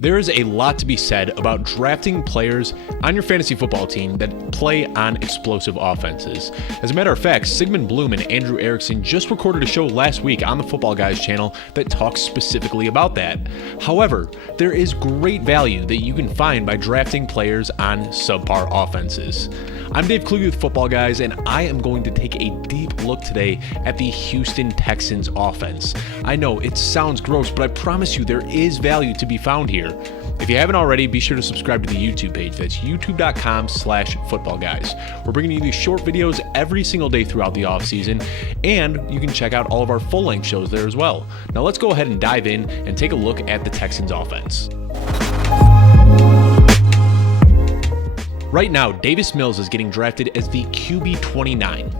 There is a lot to be said about drafting players on your fantasy football team that play on explosive offenses. As a matter of fact, Sigmund Bloom and Andrew Erickson just recorded a show last week on the Footballguys channel that talks specifically about that. However, there is great value that you can find by drafting players on subpar offenses. I'm Dave Kluge with Footballguys, and I am going to take a deep look today at the Houston Texans offense. I know it sounds gross, but I promise you there is value to be found here. If you haven't already, be sure to subscribe to the YouTube page. That's youtube.com/footballguys. We're bringing you these short videos every single day throughout the offseason, and you can check out all of our full-length shows there as well. Now let's go ahead and dive in and take a look at the Texans offense. Right now, Davis Mills is getting drafted as the QB 29.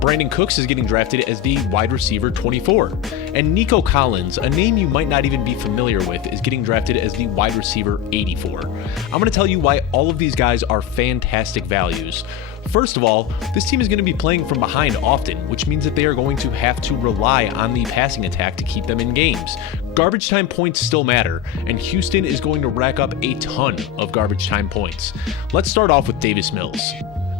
Brandin Cooks is getting drafted as the wide receiver 24. And Nico Collins, a name you might not even be familiar with, is getting drafted as the wide receiver 84. I'm going to tell you why all of these guys are fantastic values. First of all, this team is going to be playing from behind often, which means that they are going to have to rely on the passing attack to keep them in games. Garbage time points still matter, and Houston is going to rack up a ton of garbage time points. Let's start off with Davis Mills.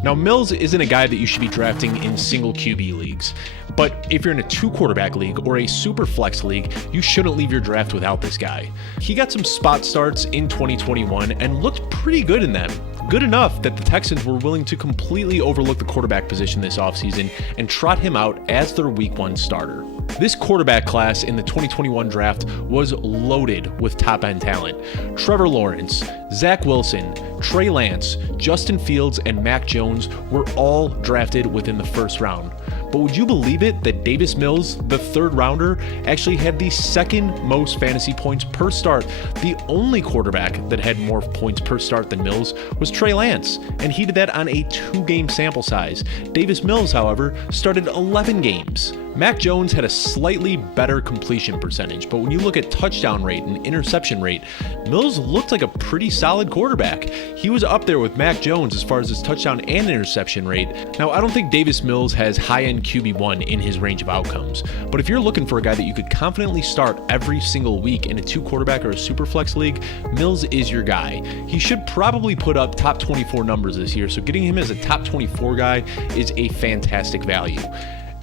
Now, Mills isn't a guy that you should be drafting in single QB leagues, but if you're in a 2-quarterback league or a super flex league, you shouldn't leave your draft without this guy. He got some spot starts in 2021 and looked pretty good in them. Good enough that the Texans were willing to completely overlook the quarterback position this offseason and trot him out as their Week 1 starter. This quarterback class in the 2021 draft was loaded with top-end talent. Trevor Lawrence, Zach Wilson, Trey Lance, Justin Fields, and Mac Jones were all drafted within the first round. But would you believe it that Davis Mills, the third rounder, actually had the second most fantasy points per start? The only quarterback that had more points per start than Mills was Trey Lance, and he did that on a 2-game sample size. Davis Mills, however, started 11 games. Mac Jones had a slightly better completion percentage, but when you look at touchdown rate and interception rate, Mills looked like a pretty solid quarterback. He was up there with Mac Jones as far as his touchdown and interception rate. Now, I don't think Davis Mills has high-end QB1 in his range of outcomes, but if you're looking for a guy that you could confidently start every single week in a 2-quarterback or a super flex league, Mills is your guy. He should probably put up top 24 numbers this year, so getting him as a top 24 guy is a fantastic value.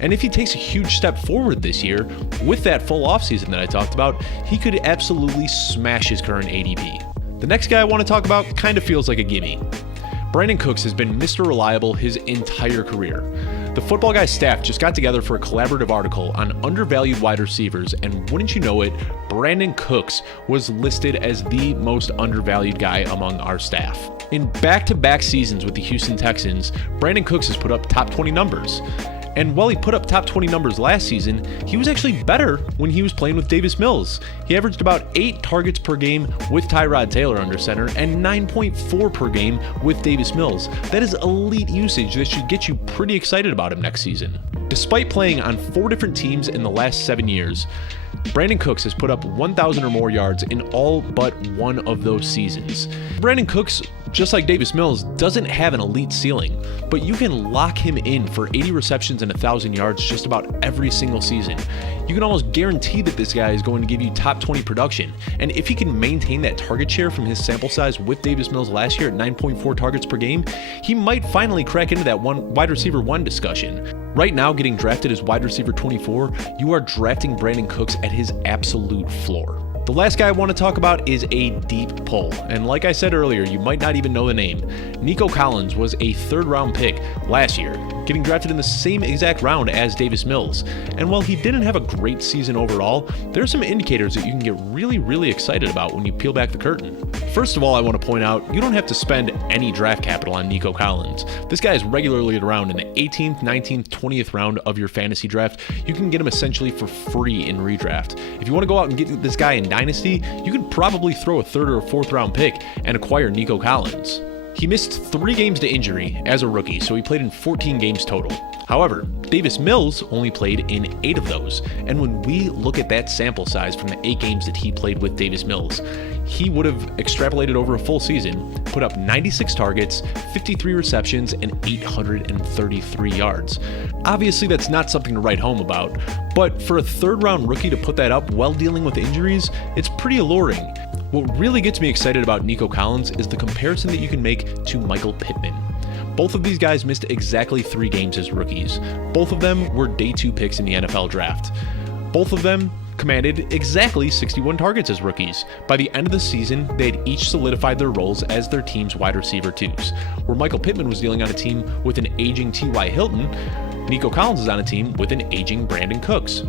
And if he takes a huge step forward this year, with that full offseason that I talked about, he could absolutely smash his current ADP. The next guy I want to talk about kind of feels like a gimme. Brandin Cooks has been Mr. Reliable his entire career. The Footballguys staff just got together for a collaborative article on undervalued wide receivers, and wouldn't you know it, Brandin Cooks was listed as the most undervalued guy among our staff. In back-to-back seasons with the Houston Texans, Brandin Cooks has put up top 20 numbers. And while he put up top 20 numbers last season, he was actually better when he was playing with Davis Mills. He averaged about 8 targets per game with Tyrod Taylor under center and 9.4 per game with Davis Mills. That is elite usage that should get you pretty excited about him next season. Despite playing on 4 different teams in the last 7 years, Brandin Cooks has put up 1,000 or more yards in all but one of those seasons. Brandin Cooks, just like Davis Mills, doesn't have an elite ceiling, but you can lock him in for 80 receptions and 1,000 yards just about every single season. You can almost guarantee that this guy is going to give you top 20 production, and if he can maintain that target share from his sample size with Davis Mills last year at 9.4 targets per game, he might finally crack into that wide receiver 1 discussion. Right now, getting drafted as wide receiver 24, you are drafting Brandin Cooks at his absolute floor. The last guy I want to talk about is a deep pull, and like I said earlier, you might not even know the name. Nico Collins was a 3rd-round pick last year, getting drafted in the same exact round as Davis Mills. And while he didn't have a great season overall, there are some indicators that you can get really excited about when you peel back the curtain. First of all, I want to point out, you don't have to spend any draft capital on Nico Collins. This guy is regularly around in the 18th, 19th, 20th round of your fantasy draft. You can get him essentially for free in redraft. If you want to go out and get this guy in Dynasty, you could probably throw a 3rd or a 4th round pick and acquire Nico Collins. He missed 3 games to injury as a rookie, so he played in 14 games total. However, Davis Mills only played in 8 of those, and when we look at that sample size from the 8 games that he played with Davis Mills, he would have extrapolated over a full season, put up 96 targets, 53 receptions, and 833 yards. Obviously, that's not something to write home about, but for a 3rd-round rookie to put that up while dealing with injuries, it's pretty alluring. What really gets me excited about Nico Collins is the comparison that you can make to Michael Pittman. Both of these guys missed exactly 3 games as rookies. Both of them were day 2 picks in the NFL draft. Both of them commanded exactly 61 targets as rookies. By the end of the season, they had each solidified their roles as their team's wide receiver 2s. Where Michael Pittman was dealing on a team with an aging T.Y. Hilton, Nico Collins is on a team with an aging Brandin Cooks.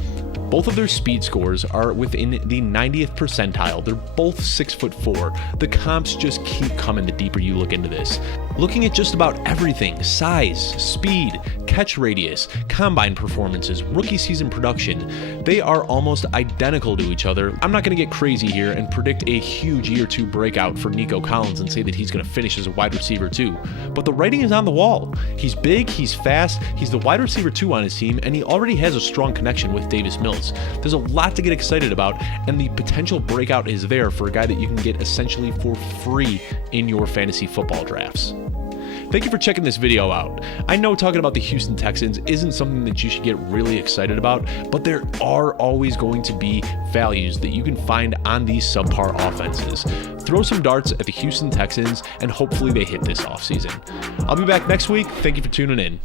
Both of their speed scores are within the 90th percentile. They're both 6'4". The comps just keep coming the deeper you look into this. Looking at just about everything, size, speed, catch radius, combine performances, rookie season production, they are almost identical to each other. I'm not going to get crazy here and predict a huge year 2 breakout for Nico Collins and say that he's going to finish as a wide receiver 2, but the writing is on the wall. He's big, he's fast, he's the wide receiver 2 on his team, and he already has a strong connection with Davis Mills. There's a lot to get excited about, and the potential breakout is there for a guy that you can get essentially for free in your fantasy football drafts. Thank you for checking this video out. I know talking about the Houston Texans isn't something that you should get really excited about, but there are always going to be values that you can find on these subpar offenses. Throw some darts at the Houston Texans, and hopefully they hit this offseason. I'll be back next week. Thank you for tuning in.